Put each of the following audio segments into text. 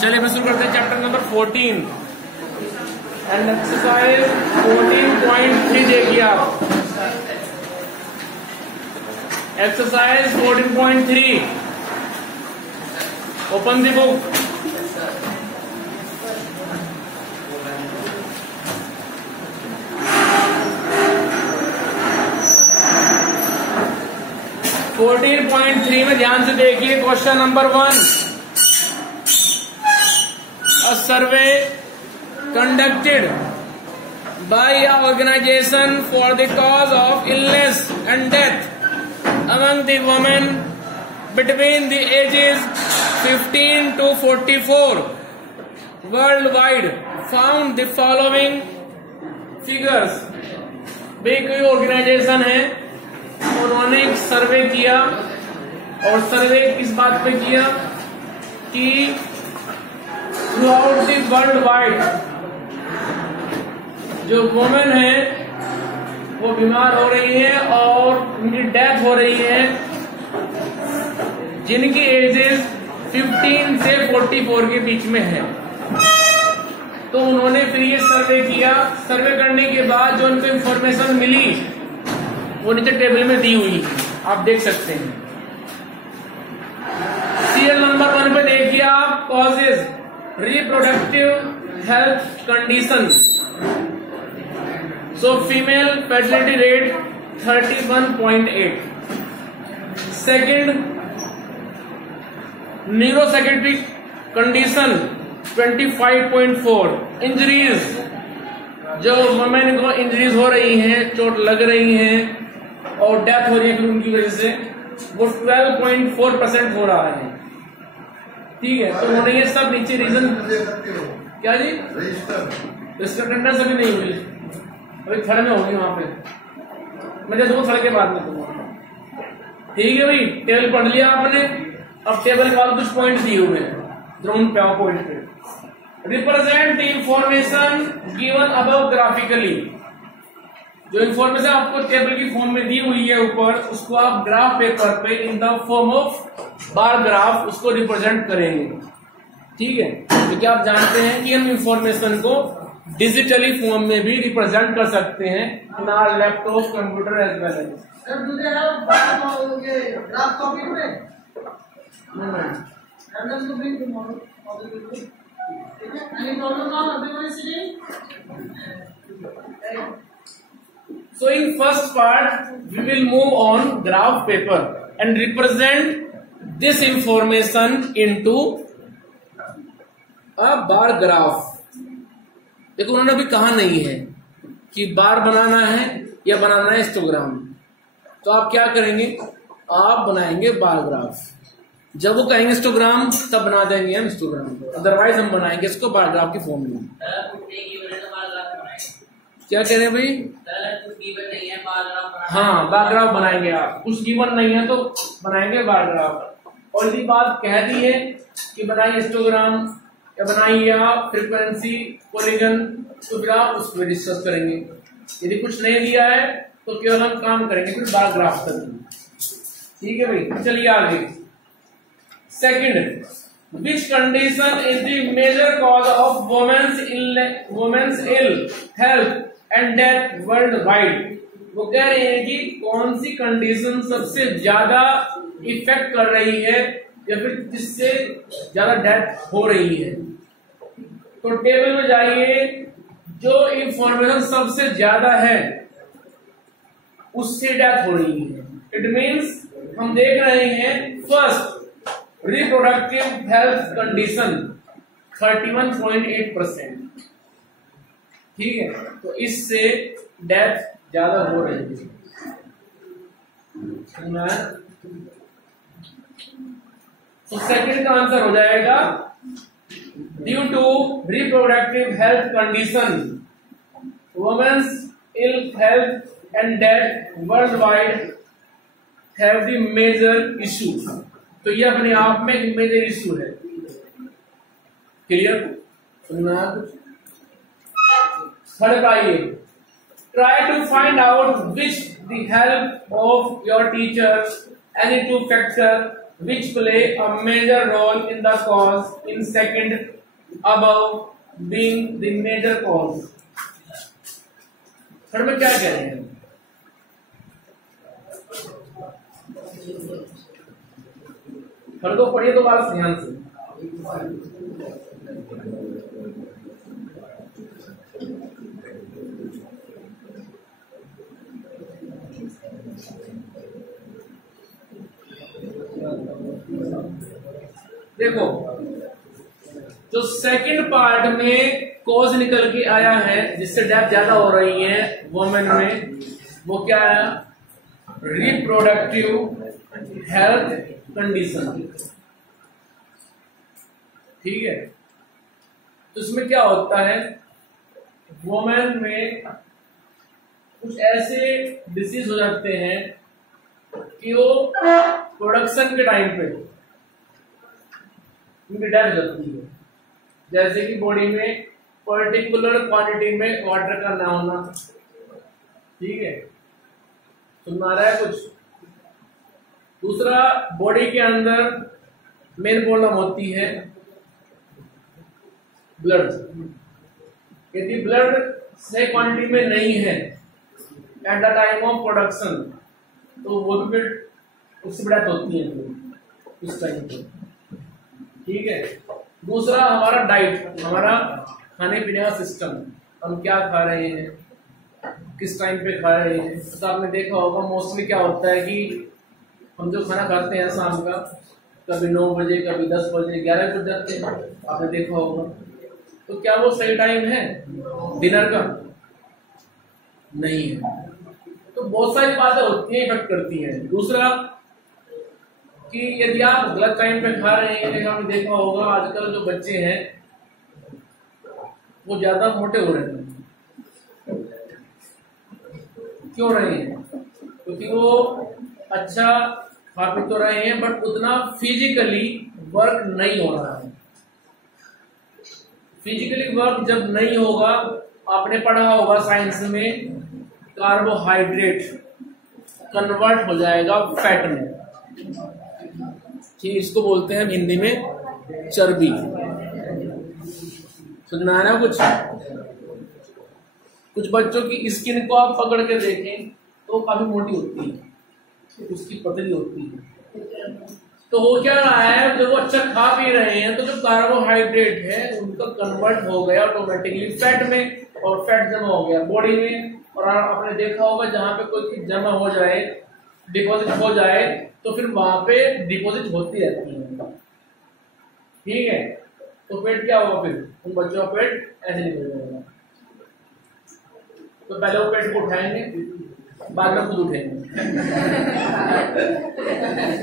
चलिए फिर शुरू करते हैं चैप्टर नंबर 14 एंड एक्सरसाइज 14.3 देखिए आप। Exercise 14.3 open the book. Fourteen point three में ध्यान से देखिए question number 1। A survey conducted by an organization for the cause of illness and death among the women between the ages 15 to 44 worldwide found the following figures। भाई कोई organisation है, उन्होंने एक सर्वे किया और सर्वे किस बात पे किया कि through out the world wide जो वुमेन है वो बीमार हो रही है और उनकी डेथ हो रही है जिनकी एजेस 15 से 44 के बीच में है। तो उन्होंने फिर ये सर्वे किया। सर्वे करने के बाद जो उनको इंफॉर्मेशन मिली वो नीचे टेबल में दी हुई है, आप देख सकते हैं। सीरियल नंबर 1 पे देखिए आप, causes reproductive health condition. So female fertility rate 31.8। Second neuropsychiatric condition 25.4। Injuries, जो वुमेन को इंजरीज हो रही हैं, चोट लग रही हैं और डेथ हो रही है उनकी वजह से, वो 12.4% हो रहा है। ठीक है, तो उन्होंने ये सब नीचे रीजन क्या जी रजिस्टर करना सभी नहीं हुई, अभी थर्ड में होगी वहां पे, मैं दो थर्ड के बाद में दूंगा। ठीक है भाई, टेबल पढ़ लिया आपने। अब टेबल के बाद कुछ पॉइंट दिए हुए हैं जो उन पॉइंट पे represent the information given above graphically. जो इंफॉर्मेशन आपको टेबल की फॉर्म में दी हुई है ऊपर, उसको आप ग्राफ पेपर पे in the form of bar graph उसको रिप्रेजेंट करेंगे। ठीक है, तो क्या आप जानते हैं कि हम इंफॉर्मेशन को डिजिटली फॉर्म में भी रिप्रेजेंट कर सकते हैं in our laptop, computer as well as. So in first part we will move on graph paper and represent this information into a bar graph। देखो उन्होंने अभी कहा नहीं है कि बार बनाना है या बनाना है हिस्टोग्राम, तो आप क्या करेंगे, आप बनाएंगे बार ग्राफ। जब वो कहेंगे हिस्टोग्राम तब बना देंगे हम हिस्टोग्राम, अदरवाइज हम बनाएंगे इसको बार ग्राफ की फॉर्म में। क्या कह रहे हैं भाई? हाँ, बार ग्राफ बनाएंगे आप। कुछ गिवन नहीं है तो बनाएंगे बार ग्राफ। और यदि बात कह दी है कि बनाइए हिस्टोग्राम या बनाइए आप फ्रीक्वेंसी पॉलीगन, तो फिर आप उस पर डिस्कस करेंगे। यदि कुछ नहीं दिया है तो केवल हम काम करेंगे फिर बार ग्राफ करेंगे। ठीक है भाई, चलिए आगे। Second, which condition is the major cause of women's ill health and death worldwide। वो कह रहे हैं कि कौन सी कंडीशन सबसे ज्यादा इफेक्ट कर रही है या फिर जिससे ज्यादा डेथ हो रही है। तो टेबल में जाइए, जो इंफॉर्मेशन सबसे ज्यादा है उससे डेथ हो रही है। इट मीन्स हम देख रहे हैं फर्स्ट रिप्रोडक्टिव हेल्थ कंडीशन 31.8%। ठीक है, तो इससे डेथ ज्यादा हो रही है। तो सेकंड का आंसर हो जाएगा due to reproductive health condition women's ill health and death world wide have the major issue. तो ये अपने आप में एक मेजर इशू है। क्लियर? थर्ड आइए, try to find out with the help of your teacher any two factor which play a major role in the cause in second above being the major cause। Third में क्या कह रहे हैं? Third को पढ़िए तो बात ध्यान से। देखो जो सेकंड पार्ट में कॉज निकल के आया है जिससे डेथ ज्यादा हो रही है वुमेन में, वो क्या है? Reproductive health condition. ठीक है, तो इसमें क्या होता है, वुमेन में कुछ ऐसे डिसीज हो जाते हैं कि वो प्रोडक्शन के टाइम पे उनकी डेथ हो जाती है। जैसे कि बॉडी में पर्टिकुलर क्वांटिटी में वाटर का ना होना। ठीक है, सुनना रहा है कुछ? दूसरा, बॉडी के अंदर मेन प्रॉब्लम होती है ब्लड। यदि ब्लड सही क्वांटिटी में नहीं है at the time of production, तो वो भी फिर उससे डेथ होती है उस टाइम पे। ठीक है, दूसरा हमारा डाइट, हमारा खाने पीने का सिस्टम, हम क्या खा रहे हैं, किस टाइम पे खा रहे हैं। तो आपने देखा होगा मोस्टली क्या होता है कि हम जो खाना खाते हैं शाम का, कभी 9 बजे, कभी 10 बजे, 11 बजे जाते हैं, आपने देखा होगा। तो क्या वो सही टाइम है डिनर का? नहीं है। तो बहुत सारी बातें होती हैं, इफेक्ट करती हैं। दूसरा कि यदि आप गलत टाइम पे खा रहे हैं, आपने देखा होगा आजकल जो बच्चे हैं वो ज्यादा मोटे हो रहे हैं। क्यों रहे हैं? क्योंकि वो अच्छा खा पी तो रहे हैं बट उतना फिजिकली वर्क नहीं हो रहा है। फिजिकली वर्क जब नहीं होगा, आपने पढ़ा होगा साइंस में, कार्बोहाइड्रेट कन्वर्ट हो जाएगा फैट में। ठीक, इसको बोलते हैं हिंदी में चर्बी। सुनना है ना कुछ? कुछ बच्चों की स्किन को आप पकड़ के देखें तो काफी मोटी होती है, उसकी पतली होती है। तो हो क्या रहा है, जब वो अच्छा खा पी रहे हैं तो जो कार्बोहाइड्रेट है उनका कन्वर्ट हो गया ऑटोमेटिकली फैट में, और फैट जमा हो गया बॉडी में। और आपने देखा होगा जहां पे कोई चीज जमा हो जाए, डिपॉजिट हो जाए, तो फिर वहां पे डिपॉजिट होती रहती है। ठीक है, तो पेट क्या होगा, फिर उन बच्चों का पेट ऐसे निकल जाएगा। तो पहले वो पेट को उठाएंगे, बाद में खुद उठेंगे।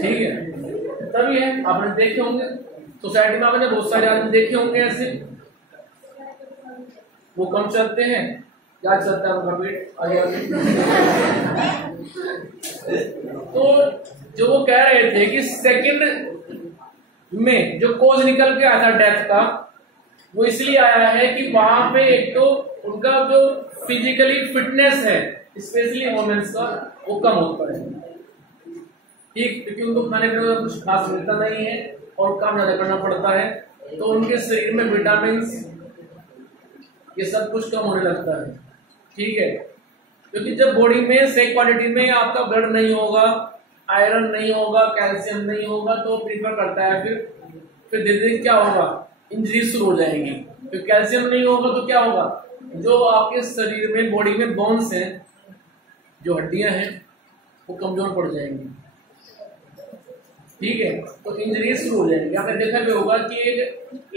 ठीक है, तभी है। आपने देखे होंगे सोसाइटी में, आपने बहुत सारे आदमी देखे होंगे ऐसे, वो कम चलते हैं, क्या चलता है उनका पेट आगे आगे। तो जो वो कह रहे थे कि सेकंड में जो कोज निकल के आया था डेथ का, वो इसलिए आया है कि वहां पे एक तो उनका जो फिजिकली फिटनेस है स्पेशली वुमेन्स का, वो कम होता है। ठीक, क्योंकि उनको खाने पीने का कुछ खास मिलता नहीं है और काम ज्यादा करना पड़ता है, तो उनके शरीर में विटामिन ये सब कुछ कम होने लगता है। ठीक है, क्योंकि जब बॉडी में सही क्वांटिटी में आपका ब्लड नहीं होगा, आयरन नहीं होगा, कैल्शियम नहीं होगा, तो प्रीफर करता है फिर धीरे धीरे क्या होगा, इंजरी शुरू हो जाएगी। तो कैल्शियम नहीं होगा तो क्या होगा, जो आपके शरीर में बॉडी में बोन्स हैं, जो हड्डियां हैं, वो कमजोर पड़ जाएंगी। ठीक है, तो इंजरीज शुरू हो जाएंगी। आपने देखा भी होगा कि एक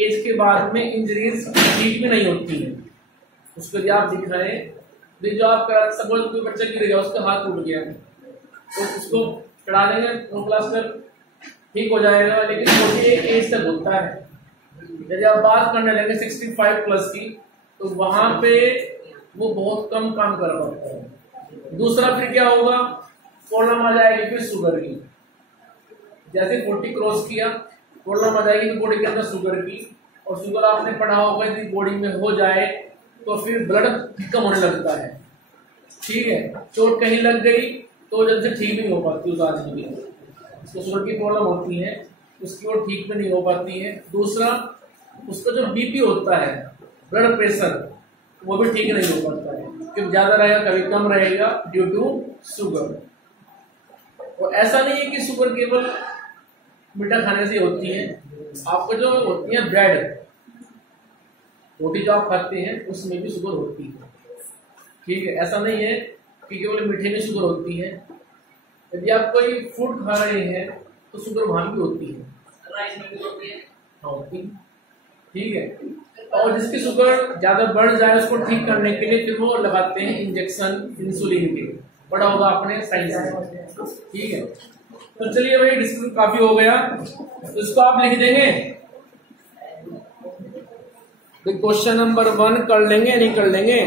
एज के बाद में इंजरीज ठीक भी नहीं होती है। उसको यदि आप दिखाएं, जो आप सपोज कोई बच्चा गिर गया, उसका हाथ टूट गया, तो उसको चढ़ा देंगे तो प्लास्टर ठीक हो जाएगा, लेकिन 41 एज तक होता है। यदि आप बात करने लगे 65 प्लस की, तो वहां पे वो बहुत कम काम कर पाता है। दूसरा फिर क्या होगा, प्रॉब्लम आ जाएगी फिर शुगर की। जैसे 40 क्रॉस किया, प्रॉब्लम आ जाएगी बॉडी के अंदर शुगर की, और शुगर आपने पढ़ा होगा यदि बॉडी में हो जाए तो फिर ब्लड कम होने लगता है। ठीक है, चोट कहीं लग गई तो जल्दी से ठीक भी नहीं हो पाती उस आदमी की। उसको शुगर की प्रॉब्लम होती है, उसकी वो ठीक में नहीं हो पाती है। दूसरा, उसका जो बीपी होता है, ब्लड प्रेशर, वो भी ठीक नहीं हो पाता है, कभी ज्यादा रहेगा कभी कम रहेगा ड्यू टू शुगर। और ऐसा नहीं है कि शुगर केवल मीठा खाने से होती है, आपको जो होती है ब्रेड रोटी जो आप खाते हैं उसमें भी शुगर होती है, ठीक है। ऐसा नहीं है कि केवल मीठे में शुगर होती है, यदि आप कोई फूड खा रहे हैं तो शुगर वहां भी होती है, राइस में भी होती है, ठीक है। और जिसकी शुगर ज्यादा बढ़ जाए उसको ठीक करने के लिए फिर वो लगाते हैं इंजेक्शन इंसुलिन के, पढ़ा होगा आपने साइंस में, ठीक है। तो चलिए भाई डिस्कशन काफी हो गया, तो इसको आप लिख देंगे। क्वेश्चन नंबर 1 कर लेंगे नहीं कर लेंगे,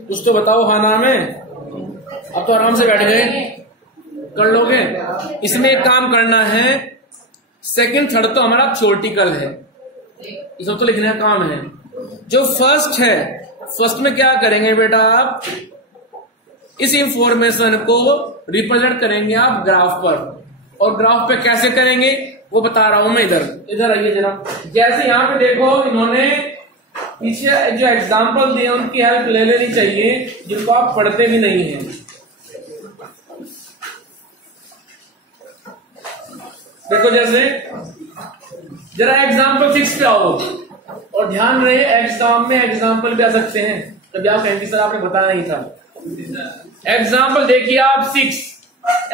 कुछ तो बताओ। हाँ नाम है, अब तो आराम से बैठ गए, कर लोगे। इसमें एक काम करना है, सेकंड थर्ड तो हमारा थ्योरेटिकल है, ये सब तो लिखने का काम है। जो फर्स्ट है, फर्स्ट में क्या करेंगे बेटा, आप इस इंफॉर्मेशन को रिप्रेजेंट करेंगे आप ग्राफ पर, और ग्राफ पे कैसे करेंगे वो बता रहा हूं मैं। इधर आइए जरा। जैसे यहां पे देखो, इन्होंने पीछे जो एग्जाम्पल दिए उनकी हेल्प ले लेनी चाहिए, जिनको आप पढ़ते भी नहीं हैं। देखो जैसे जरा एग्जाम्पल 6 पे आओ, और ध्यान रहे एग्जाम में एग्जाम्पल भी आ सकते हैं, तभी आप कहेंगे सर आपने बताया नहीं था। एग्जाम्पल देखिए आप 6,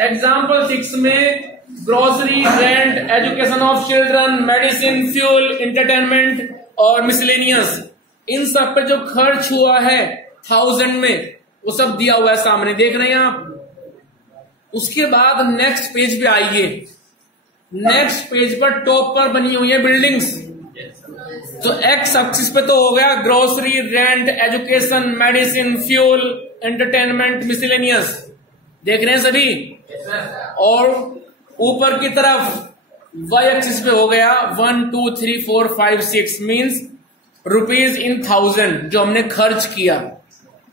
एग्जाम्पल 6 में grocery, rent, education of children, medicine, fuel, entertainment और मिसलेनियस, इन सब पे जो खर्च हुआ है 1000 में, वो सब दिया हुआ है सामने, देख रहे हैं आप। उसके बाद नेक्स्ट पेज पे आइए, नेक्स्ट पेज पर टॉप पर बनी हुई है बिल्डिंग्स, तो एक्स एक्सिस पे तो हो गया grocery, rent, education, medicine, fuel, entertainment, miscellaneous, देख रहे हैं सभी। और ऊपर की तरफ वाई एक्सिस पे हो गया 1 2 3 4 5 6 मीन्स रुपीज इन 1000, जो हमने खर्च किया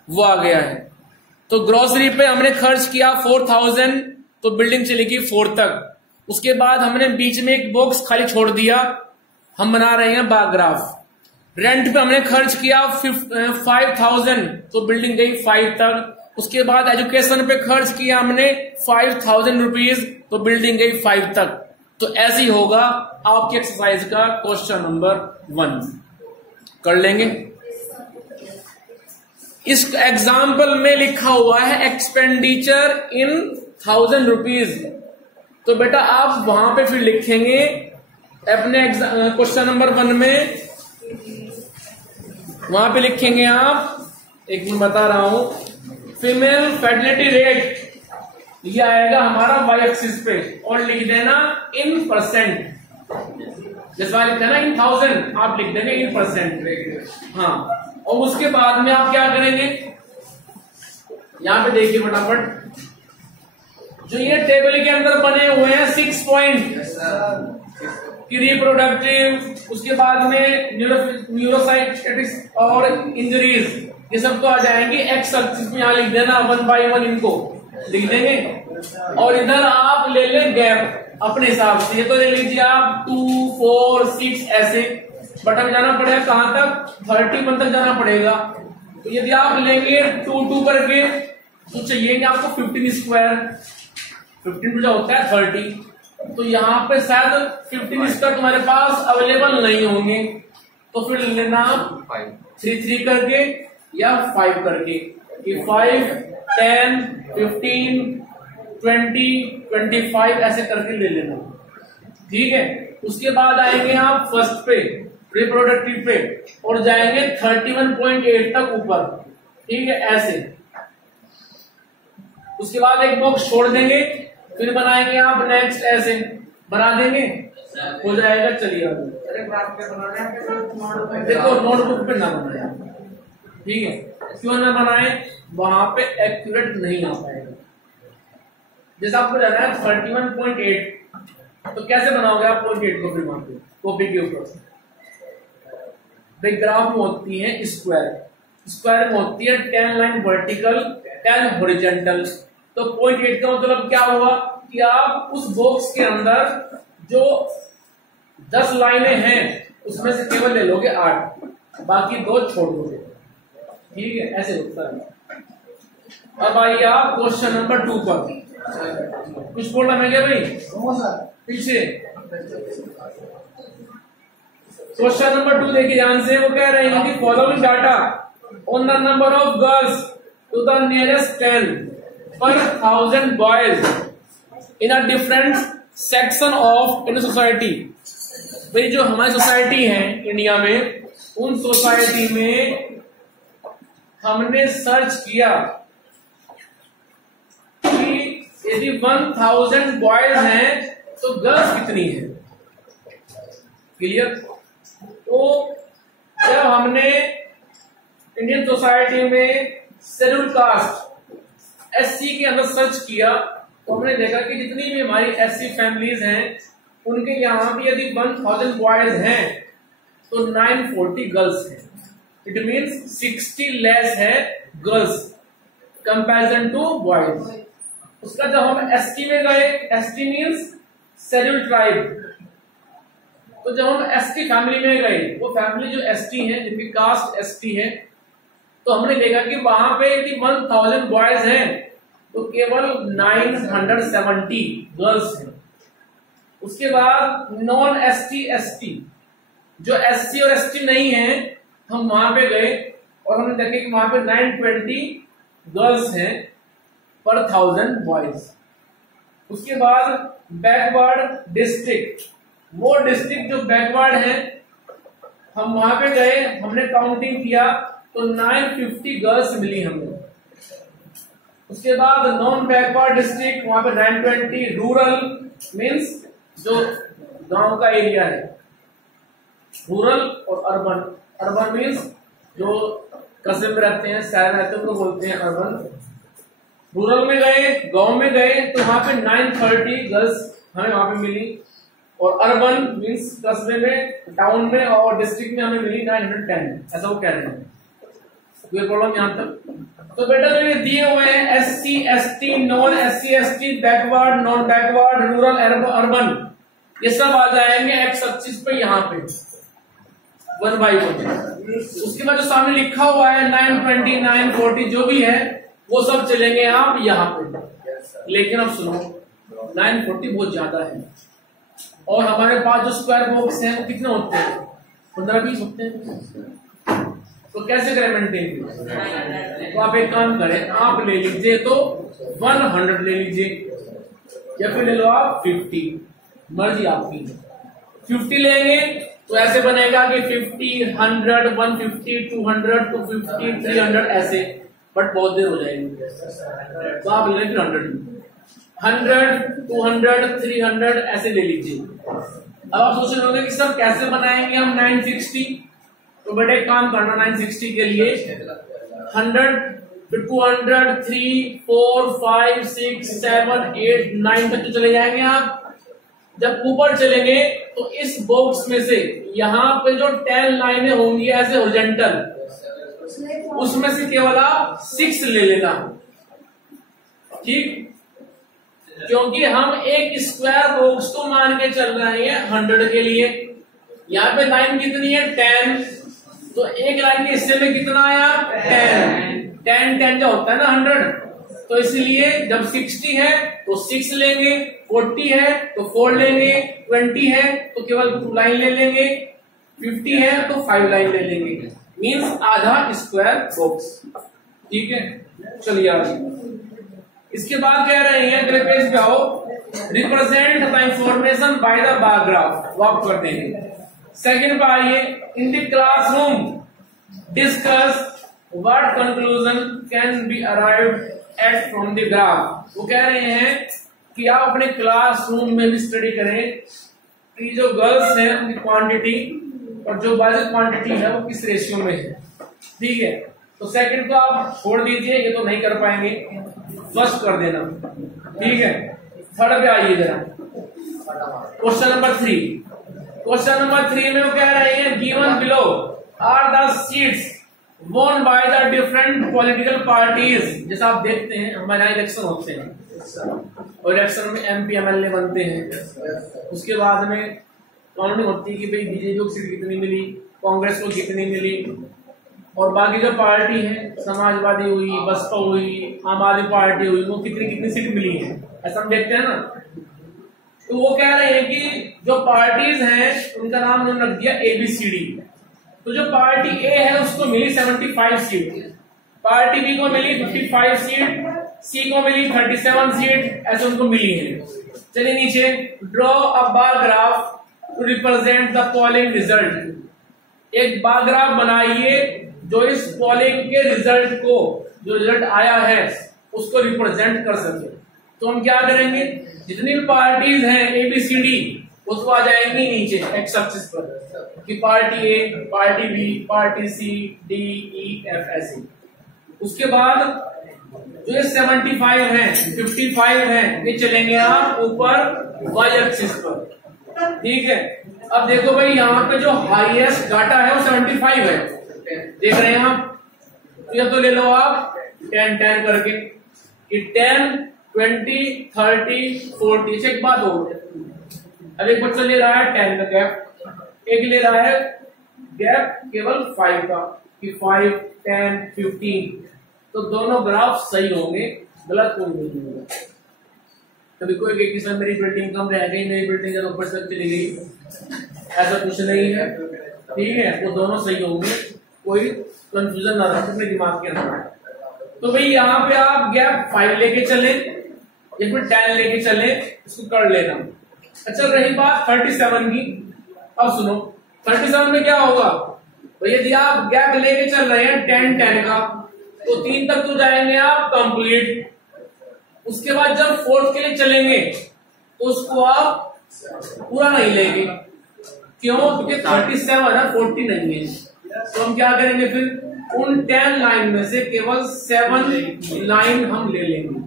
वो आ गया है। तो ग्रोसरी पे हमने खर्च किया 4000, तो बिल्डिंग चलेगी 4 तक। उसके बाद हमने बीच में एक बॉक्स खाली छोड़ दिया, हम बना रहे हैं बार ग्राफ। रेंट पे हमने खर्च किया 5000, तो बिल्डिंग गई 5 तक। उसके बाद एजुकेशन पे खर्च किया हमने 5000 रुपीज, तो बिल्डिंग गई 5 तक। तो ऐसे ही होगा आपकी एक्सरसाइज का क्वेश्चन नंबर 1, कर लेंगे। इस एग्जाम्पल में लिखा हुआ है एक्सपेंडिचर इन 1000 रुपीज, तो बेटा आप वहां पे फिर लिखेंगे अपने क्वेश्चन नंबर 1 में, वहां पे लिखेंगे आप, एक मिनट बता रहा हूं, फीमेल फर्टिलिटी रेट ये आएगा हमारा वाई एक्सिस पे, और लिख देना इन परसेंट, जैसा लिखते हैं ना इन 1000, आप लिख देंगे इन परसेंट। हाँ, और उसके बाद में आप क्या करेंगे, यहां पे देखिए फटाफट, जो ये टेबल के अंदर बने हुए हैं 6 पॉइंट की रिप्रोडक्टिव, उसके बाद में न्यूरोसाइटिक्स और इंजरीज, ये सब तो आ जाएंगे एक्स एक्सिस में। यहां लिख देना 1 by 1 इनको लिख देंगे, और इधर आप ले लें गैप अपने हिसाब से, तो ले लीजिए आप 2 4 6 ऐसे, बट हमें जाना पड़ेगा कहां तक, 31 तक जाना पड़ेगा। तो यदि आप लेंगे 2 2 करके, तो चाहिए आपको 15 स्क्वायर, 15 जो होता है 30, तो यहाँ पे शायद 15 स्क्वायर तुम्हारे पास अवेलेबल नहीं होंगे, तो फिर लेना 3 3 करके या 5 करके, कि 5 10 15 20 25 ऐसे करके ले लेना, ठीक है। उसके बाद आएंगे आप फर्स्ट पे रिप्रोडक्टिव पे, और जाएंगे 31.8 तक ऊपर, ठीक है, ऐसे। उसके बाद एक बॉक्स छोड़ देंगे, फिर बनाएंगे आप नेक्स्ट, ऐसे बना देंगे, हो जाएगा। चलिए देखो नोटबुक पे ना बनाए, ठीक है, क्यों ना बनाए, वहां पे एक्यूरेट नहीं आ पाएगा। जैसे आपको जाना है 31.8, तो कैसे बनाओगे आप 0.8 को, फिर वहां पे कॉपी के ऊपर ग्राफ में होती है स्क्वायर, स्क्वायर में होती है 10 लाइन वर्टिकल 10 हॉरिजॉन्टल, तो 0.8 का मतलब क्या हुआ, कि आप उस बॉक्स के अंदर जो 10 लाइनें हैं उसमें से केवल ले लोगे 8, बाकी 2 छोड़ दोगे। ठीक है, ऐसे होता है। अब आइए आप क्वेश्चन नंबर 2 पर। कुछ बोलना है क्या भाई? पीछे क्वेश्चन नंबर 2 देखिए ध्यान से। वो कह रहे हैं कि following data on the number of girls to the nearest 10 per 1000 boys in a different section of in a society। भाई जो हमारी सोसाइटी है इंडिया में, उन सोसाइटी में हमने सर्च किया कि यदि 1000 बॉयज हैं तो गर्ल्स कितनी है। क्लियर? तो जब हमने इंडियन सोसाइटी में शेड्यूल कास्ट एससी के अंदर सर्च किया तो हमने देखा कि जितनी भी हमारी एससी फैमिलीज हैं उनके यहाँ भी यदि 1000 बॉयज हैं तो 940 गर्ल्स हैं। इट मीन्स 60 लेस है गर्ल्स कंपैरिजन टू बॉयज। उसका जब हम एसटी में गए, एसटी मीन्स शेड्यूल ट्राइब, तो जब हम एसटी फैमिली में गए, वो फैमिली जो एसटी है, जिनकी कास्ट एसटी है, तो हमने देखा कि वहां पे यदि 1000 बॉयज हैं तो केवल 970 गर्ल्स हैं। उसके बाद नॉन एसटी एसटी, जो एससी और एसटी नहीं है, हम वहां पे गए और हमने देखा कि वहां पे 920 गर्ल्स हैं पर 1000 बॉयज। उसके बाद बैकवर्ड डिस्ट्रिक्ट, वो डिस्ट्रिक्ट जो बैकवर्ड है, हम वहां पे गए, हमने काउंटिंग किया तो 950 गर्ल्स मिली हमें। उसके बाद नॉन बैकवर्ड डिस्ट्रिक्ट, वहां पे 920। रूरल मीन्स जो गांव का एरिया है, रूरल और अर्बन। अर्बन मीन्स जो कस्बे में रहते हैं, शहर में रहते हैं, उनको बोलते हैं अर्बन। रूरल में गए, गांव में गए, तो वहां पे 930 गर्ल्स हमें वहां पे मिली। और अर्बन मीन्स कस्बे में, टाउन में और डिस्ट्रिक्ट में हमें मिली 910। ऐसा वो कह रहे हैं। कोई प्रॉब्लम यहां तक? तो बेटा जो ये दिए हुए हैं SC ST, non SC ST, backward, non backward, rural, urban, ये सब आ जाएंगे एक्स एक्सिस पे यहाँ पे 1/1। उसके बाद जो सामने लिखा हुआ है 920, 940 जो भी है वो सब चलेंगे आप यहाँ पे। लेकिन अब सुनो, 940 बहुत ज्यादा है और हमारे पास जो स्क्वायर बॉक्स है वो कितने होते हैं? 15-20 होते हैं। तो कैसे करें मेंटेन? तो आप एक काम करें, आप ले लीजिए तो 100 ले लीजिए या फिर ले लो आप 50, मर्जी आपकी। 50 लेंगे तो ऐसे बनेगा कि 50, 100, 150, 200, 250, 300 ऐसे, बट बहुत देर हो जाएगी। तो आप ले लीजिए 100, 200, 300 ऐसे ले लीजिए। अब आप सोच रहे होंगे कि सर कैसे बनाएंगे हम 960? तो बेटे एक काम करना, 960 के लिए 100, 200, 3, 4, 5, 6, 7, 8, 9 तक तो चले जाएंगे आप। जब ऊपर चलेंगे तो इस बॉक्स में से यहाँ पे जो 10 लाइनें होंगी ऐसे हॉरिजॉन्टल, उसमें से केवल आप 6 ले लेना। ठीक? क्योंकि हम एक स्क्वायर बॉक्स को मान के चल रहे हैं 100 के लिए। यहाँ पे लाइन कितनी है? 10। तो एक लाइन के हिस्से में कितना आया? 10। 10 जो होता है ना 100, तो इसलिए जब 60 है तो 6 लेंगे, 40 है तो 4 लेंगे, 20 है तो केवल 2 लाइन ले लेंगे, 50 है तो 5 लाइन ले लेंगे। मीन्स आधा स्क्वायर बॉक्स। ठीक है, चलिए आगे। इसके बाद कह रहे हैं, अगले पेज पे आओ, represent the information by the bar graph. वो आप करते हैं। सेकंड पे आइए, in the classroom discuss what conclusion can be arrived at from the graph. वो कह रहे हैं कि आप अपने क्लासरूम में भी स्टडी करें कि जो गर्ल्स हैं उनकी क्वांटिटी और जो बॉयज क्वांटिटी है वो किस रेशियो में है। ठीक है, तो सेकंड को आप छोड़ दीजिए, ये तो नहीं कर पाएंगे, फर्स्ट कर देना। ठीक है, थर्ड पे आइए जरा, क्वेश्चन नंबर 3। क्वेश्चन नंबर 3 में वो कह रहे हैं, given below are the seats won by the different political parties। जैसा आप देखते हैं हमारे यहाँ इलेक्शन होते हैं और इलेक्शन में MP MLA बनते हैं। उसके बाद में काउंटिंग होती है कि भाई बीजेपी को सीट कितनी मिली, कांग्रेस को कितनी मिली, और बाकी जो पार्टी है समाजवादी हुई, बसपा हुई, आम आदमी पार्टी हुई, वो कितनी कितनी सीट मिली है, ऐसा हम देखते हैं ना। तो वो कह रहे हैं कि जो पार्टीज हैं उनका नाम उन्होंने रख दिया ABCD। तो जो पार्टी A है उसको मिली 75 सीट, पार्टी B को मिली 55 सीट, C को मिली 37 सीट, ऐसे उनको मिली है। चलिए नीचे, draw a bar graph to represent the polling result. एक बार ग्राफ बनाइए जो इस पोलिंग के रिजल्ट को, जो रिजल्ट आया है उसको रिप्रेजेंट कर सके। तो हम क्या करेंगे, जितनी भी पार्टीज हैं ABCD उसको आ जाएंगी नीचे एक्स एक्सिस पर, कि party A, party B, party C, D, E, F ऐसे। उसके बाद जो ये 75 है, 55 है, ये चलेंगे आप ऊपर Y एक्सिस पर, ठीक है। अब देखो भाई यहाँ पे जो हाईएस्ट डाटा है वो 75 है, देख रहे हैं आप। ये तो ले लो आप 10-10 करके, कि 10, 20, 30, 40। एक बात हो, अब एक बच्चा ले रहा है 10 का गैप, एक ले रहा है गैप केवल 5 का, कि 5, 10, 15। तो दोनों ग्राफ सही होंगे, गलत कोई नहीं होगा। कभी कोई एक किस्म मेरी बिल्डिंग कम रह गई, मेरी बिल्डिंग के ऊपर तक चली गई, ऐसा कुछ नहीं है, ठीक है। वो दोनों सही होंगे, कोई कंफ्यूजन ना रहे अपने दिमाग के अंदर। तो भाई यहाँ पे आप गैप 5 लेके चले या फिर 10 लेके चले, इसको कर लेना। अच्छा रही बात 37 की, अब सुनो 37 में क्या होगा, तो यदि आप गैप लेके चल रहे हैं 10-10 का, तो 3 तक तो जाएंगे आप कंप्लीट। उसके बाद जब 4th के लिए चलेंगे तो उसको आप पूरा नहीं लेंगे, क्यों, क्योंकि 37 है, 40 नहीं है। तो हम क्या करेंगे, फिर उन 10 लाइन में से केवल 7 लाइन हम ले लेंगे,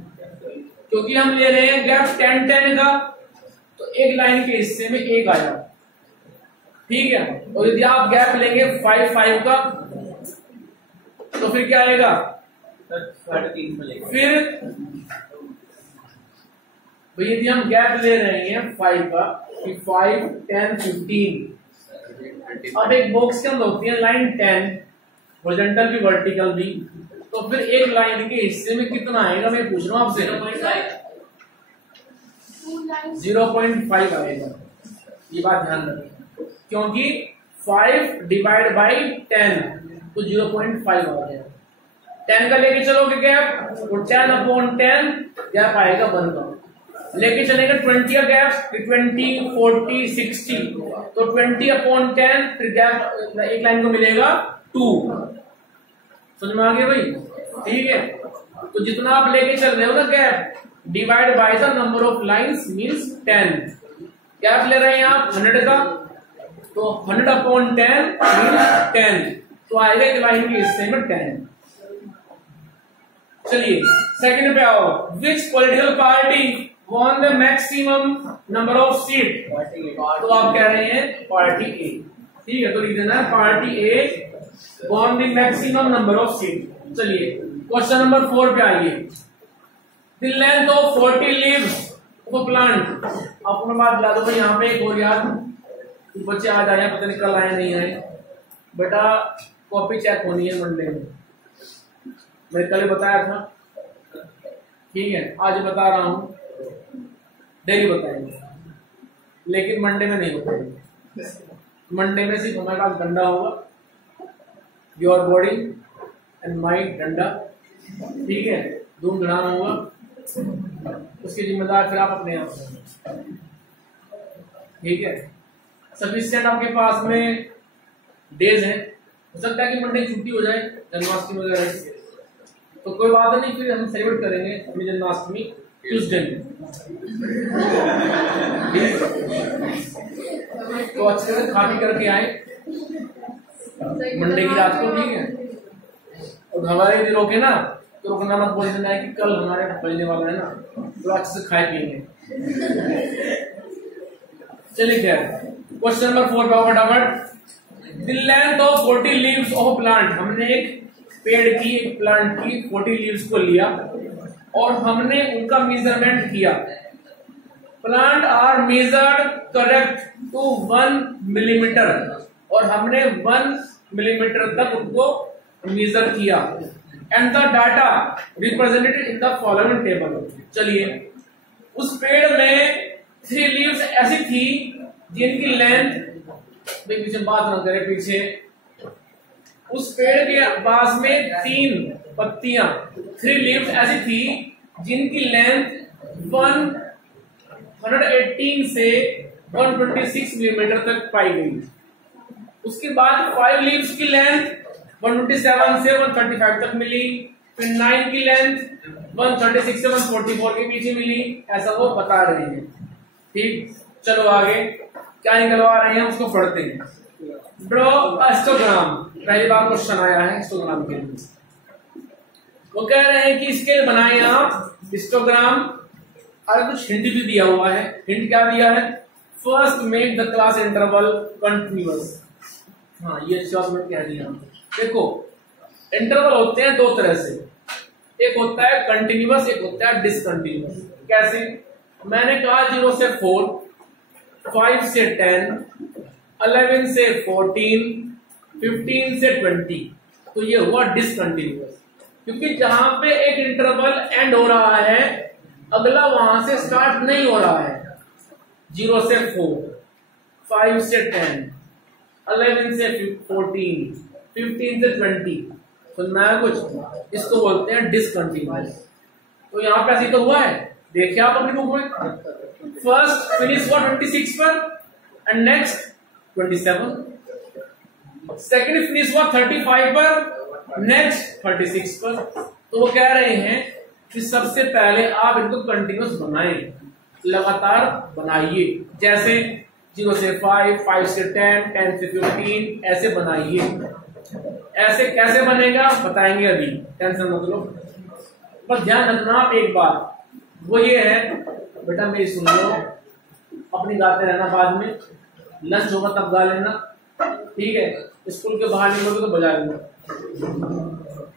क्योंकि हम ले रहे हैं गैप 10-10 का, तो एक लाइन के हिस्से में एक आया, ठीक है। और यदि आप गैप लेंगे 5-5 का, तो फिर क्या आएगा, फिर यदि हम गैप ले रहे हैं 5 का, कि 5, 10, 15। अब एक बॉक्स के अंदर होती है लाइन 10, हॉरिजॉन्टल भी वर्टिकल भी, तो फिर एक लाइन के हिस्से में कितना आएगा, मैं पूछ रहा हूं आपसे, 0.5 आएगा। ये बात ध्यान रखें, क्योंकि 5 डिवाइड बाई 10 तो 0.5 आ गया। 10 का लेके चलोगे गैप, तो 10/10 गैप आएगा 1 का। लेके चलेंगे 20 का गैप, 20, 40, 60, तो 20/10 फिर गैप एक लाइन को मिलेगा 2। समझ में आ गया भाई, ठीक है। तो जितना आप लेके चल रहे हो ना gap, divide by the number of lines means 10। Gap ले रहे हैं आप 100 का, तो 100/10 मींस 10, तो आएगा एक लाइन के हिस्से में 10। चलिए सेकंड पे आओ, विच political party won the maximum number of seat? तो आप कह रहे हैं पार्टी ए, ठीक है। तो लिख देना है party A won the maximum number of seat। चलिए क्वेश्चन नंबर 4 पे आइए, the length of 40 leaves of a plant। अपना बात ला दो भाई, यहाँ पे एक और याद, बच्चे आज आए पता नहीं कल आए नहीं आए, बेटा कॉपी चेक होनी है मंडे में, मैं कल बताया था, ठीक है। आज बता रहा हूं, डेली बताएंगे, लेकिन मंडे में नहीं बताएंगे। मंडे में सिर्फ हमारे पास डंडा होगा, योर बॉडी एंड माइंड डंडा, ठीक है। धूम धड़ाम होगा, उसकी जिम्मेदार फिर आप अपने आप, ठीक है। सफिशिएंट आपके पास में डेज है, हो सकता है कि मंडे छुट्टी हो जाए जन्माष्टमी वगैरह, तो कोई बात नहीं, फिर हम सेलिब्रेट करेंगे अपनी जन्माष्टमी ट्यूसडे में। तो अच्छे से खा पी करके आए मंडे की रात को, ठीक है। और हमारे यदि रोके ना तो रुकना मत, बोल देना है कि कल हमारे बजने वाला है ना, तो अच्छे से खाए पिएंगे। चलिए क्या क्वेश्चन नंबर 4 पे फटाफट, the length of 40 leaves of plant. हमने एक पेड़ की, एक प्लांट की 40 लीव्स को लिया, और हमने उनका मेजरमेंट किया। Plant are measured correct to 1 millimetre, और हमने 1 मिलीमीटर तक उनको मेजर किया। And the data represented in the following table. चलिए, उस पेड़ में 3 लीव्स ऐसी थी जिनकी लेंथ, पीछे बात ना करें, पीछे उस पेड़ के पास में 3 पत्तियां, 3 लीव्स ऐसी थी जिनकी लेंथ 118 से 126 मिलीमीटर तक पाई गई। उसके बाद 5 लीव्स की लेंथ 127 से 135 तक मिली, फिर 9 की लेंथ 136 से 144 के बीच मिली। ऐसा वो बता रहे हैं। ठीक, चलो आगे क्या निकलवा रहे हैं उसको पढ़ते हैं। ड्रॉ हिस्टोग्राम, पहली बार क्वेश्चन आया है हिस्टोग्राम के लिए। वो कह रहे हैं कि स्केल बनाए आप हिस्टोग्राम। और कुछ हिंट भी दिया हुआ है। हिंट क्या दिया है? First make the class interval continuous. हाँ, ये अच्छी बात मैंने कह दिया। देखो, इंटरवल होते हैं 2 तरह से, एक होता है कंटिन्यूअस, एक होता है डिसकंटिन्यूअस। कैसे? मैंने कहा 0 से 4, 5 से 10, 11 से 14, 15 से 20, तो ये हुआ डिसकंटिन्यूअस। क्योंकि जहां पे एक इंटरवल एंड हो रहा है, अगला वहां से स्टार्ट नहीं हो रहा है। 0 से 4, 5 से 10, 11 से 14, 15 से 20, सुनना है कुछ? इसको बोलते हैं डिसकंटिन्यूअस। तो यहाँ पे ऐसे तो हुआ है, देखिए आप अपनी बुक में। फर्स्ट फिनिश हुआ 26 पर एंड नेक्स्ट 27। सेकंड फिनिश हुआ 35 पर, नेक्स्ट 36 पर। तो वो कह रहे हैं कि सबसे पहले आप इनको कंटिन्यूअस बनाएं, लगातार बनाइए। जैसे 0 से 5, 5 से 10, 10 से 15, ऐसे बनाइए। ऐसे कैसे बनेगा बताएंगे अभी, टेंशन मत लो। पर ध्यान रखना आप एक बात, वो ये है बेटा, मेरी सुन लो, अपनी गाते रहना, बाद में लंच होगा तब गा लेना, ठीक है? स्कूल के बाहर निकलोगे तो बजा लेना,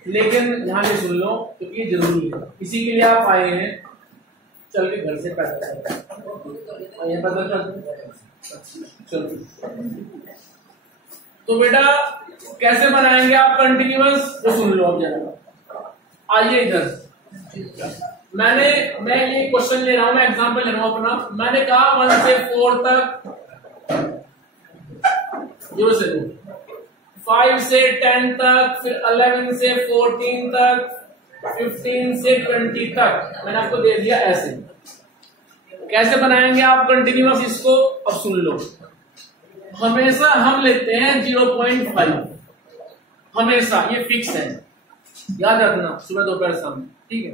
लेकिन ध्यान से सुन लो क्योंकि ये जरूरी है। इसी के लिए आप आए हैं, चल के घर से पैदल चलो। तो बेटा कैसे बनाएंगे आप कंटिन्यूअस, वो सुन लो अब जरा। आइए इधर, मैं ये क्वेश्चन ले रहा हूं, मैं एग्जांपल ले रहा हूं अपना। मैंने कहा 1 से 4 तक, 0 से 2, 5 से 10 तक, फिर 11 से 14 तक, 15 से 20 तक मैंने आपको दे दिया। ऐसे कैसे बनाएंगे आप कंटिन्यूअस, इसको अब सुन लो। हमेशा हम लेते हैं 0.5, हमेशा, ये फिक्स है, याद रखना, सुबह दोपहर शाम, ठीक है?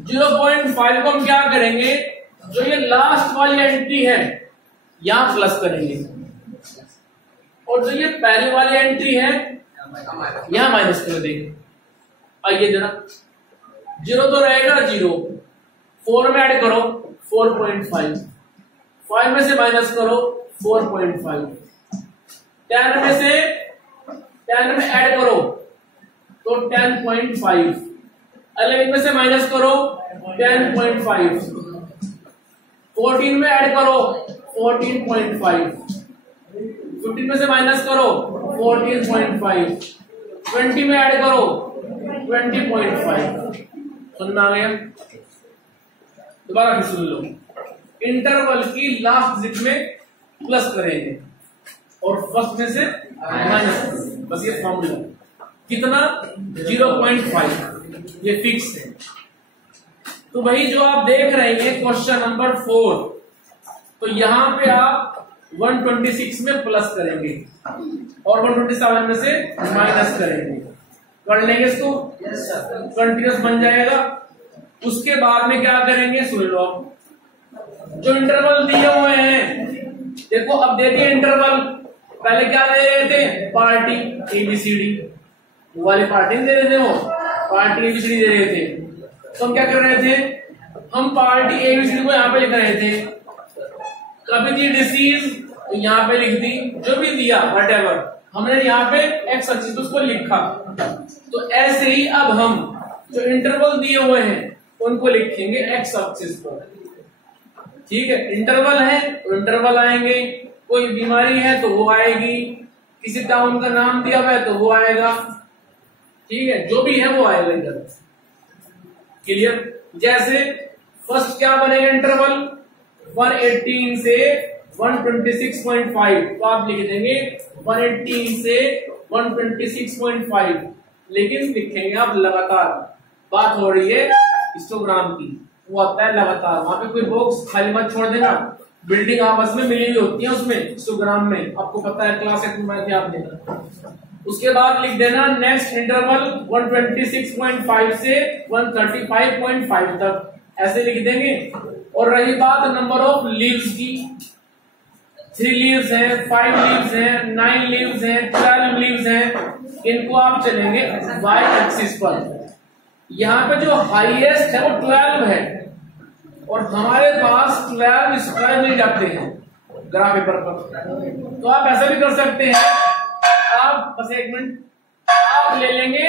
0.5 को हम क्या करेंगे, जो ये लास्ट वाली एंट्री है यहां प्लस करेंगे, और जो ये पहली वाली एंट्री है यहां माइनस कर देंगे। आइए जरा, 0 तो रहेगा 0, 4 में ऐड करो 4.5, 5 में से माइनस करो 4.5, 10 में ऐड करो तो 10.5, 11 में से माइनस करो 10.5, 14 में ऐड करो 14.5, 15 में से माइनस करो 14.5, 20 में ऐड करो 20.5। सुनना आ गया? दोबारा फिर सुन लो। इंटरवल की लास्ट डिजिट में प्लस करेंगे और फर्स्ट में से माइनस, बस ये फॉर्मूला। कितना? 0.5, ये फिक्स है। तो भाई जो आप देख रहे हैं क्वेश्चन नंबर 4, तो यहां पे आप 126 में प्लस करेंगे और 127 में से माइनस करेंगे। कर लेंगे इसको? कंटिन्यूअस बन जाएगा। उसके बाद में क्या करेंगे, सुन लो। जो इंटरवल दिए हुए हैं, देखो अब दे दिए इंटरवल, पहले क्या दे रहे थे? पार्टी ABCD, वाली पार्टी नहीं दे रहे थे, वो पार्टी ABCD दे रहे थे। तो हम क्या कर रहे थे, हम पार्टी ABCD को यहाँ पे लिख रहे थे। कभी दी डिसीज तो यहाँ पे लिख दी, जो भी दिया व्हाटएवर, हमने यहाँ पे एक्स एक्सिस उसको लिखा। तो ऐसे ही अब हम जो इंटरवल दिए हुए हैं उनको लिखेंगे एक्स एक्सिस पर। ठीक है, इंटरवल है तो इंटरवल आएंगे, कोई बीमारी है तो वो आएगी, किसी टाउन का नाम दिया हुआ है तो वो आएगा। ठीक है, जो भी है वो आएगा इधर। क्लियर? जैसे फर्स्ट क्या बनेगा इंटरवल 118 से 126.5, तो आप लिख देंगे 118 से 126.5, लेकिन लिखेंगे आप लगातार। बात हो रही है हिस्टोग्राम की, वो आता है लगातार, वहां पे कोई बॉक्स खाली मत छोड़ देना, बिल्डिंग आपस में मिली हुई होती है उसमें हिस्टोग्राम में, आपको पता है क्लास 8 में ध्यान देना। उसके बाद लिख देना नेक्स्ट इंटरवल 126.5 से 135.5 तक, ऐसे लिख देंगे। और रही बात नंबर ऑफ लीव्स की, 3 लीव्स हैं, 5 लीव्स हैं, 9 लीव्स हैं, 12 लीव्स हैं, इनको आप चलेंगे वाई एक्सिस पर। यहाँ पे जो हाईएस्ट है वो 12 है, और हमारे पास 12 स्क्वायर मिल जाते हैं ग्राफ पेपर पर। तो आप ऐसा भी कर सकते हैं, आप बस एक मिनट, आप ले लेंगे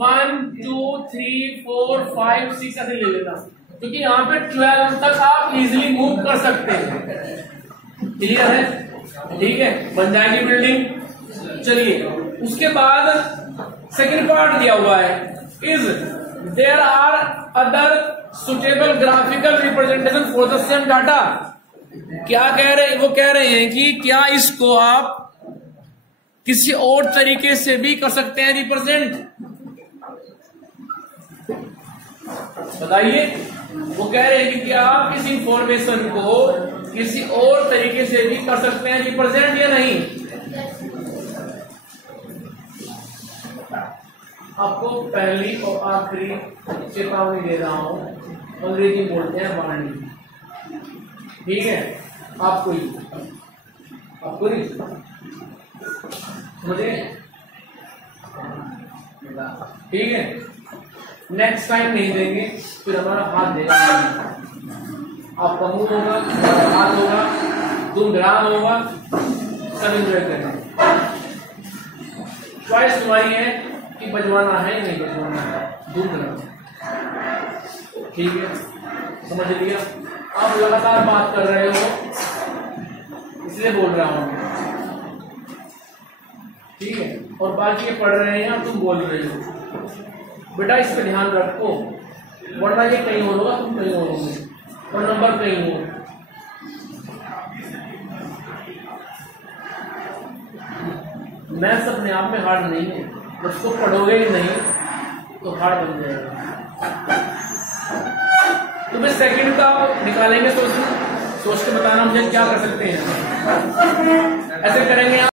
1 2 3 4 5 6 ऐसे ले लेना, क्योंकि यहाँ पे 12 तक आप इजीली मूव कर सकते हैं। क्लियर है? ठीक है, बन जाएगी बिल्डिंग। चलिए, उसके बाद सेकंड पार्ट दिया हुआ है, is there are other suitable graphical representation for the same data. क्या कह रहे हैं? वो कह रहे हैं कि क्या इसको आप किसी और तरीके से भी कर सकते हैं रिप्रेजेंट, बताइए। वो कह रहे हैं कि क्या आप इस इंफॉर्मेशन को किसी और तरीके से भी कर सकते हैं रिप्रेजेंट या नहीं। आपको पहली और आखिरी चेतावनी दे रहा हूं, अंग्रेजी बोलते हैं वार्निंग। ठीक है, आपको नहीं मुझे, ठीक है, नेक्स्ट टाइम नहीं देंगे, फिर हमारा हाथ देगा, आपका मुंह होगा, हाथ होगा, धूमधाम होगा, सब एंजॉय करेंगे। चॉइस तुम्हारी है कि बजवाना है नहीं बजवाना है, धूमधाम। ठीक है, समझ लिया? आप लगातार बात कर रहे हो इसलिए बोल रहा हूं, ठीक है, और बाकी ये पढ़ रहे हैं तुम बोल रहे हो। बेटा इस पे ध्यान रखो, वरना ये कहीं और होगा, तुम कहीं और होंगे और नंबर कहीं हो। मैथ्स अपने आप में हार्ड नहीं है, उसको पढ़ोगे ही नहीं तो हार्ड बन जाएगा। तुम्हें सेकंड का निकालेंगे, सोच के बताना मुझे क्या कर सकते हैं, ऐसे करेंगे आप।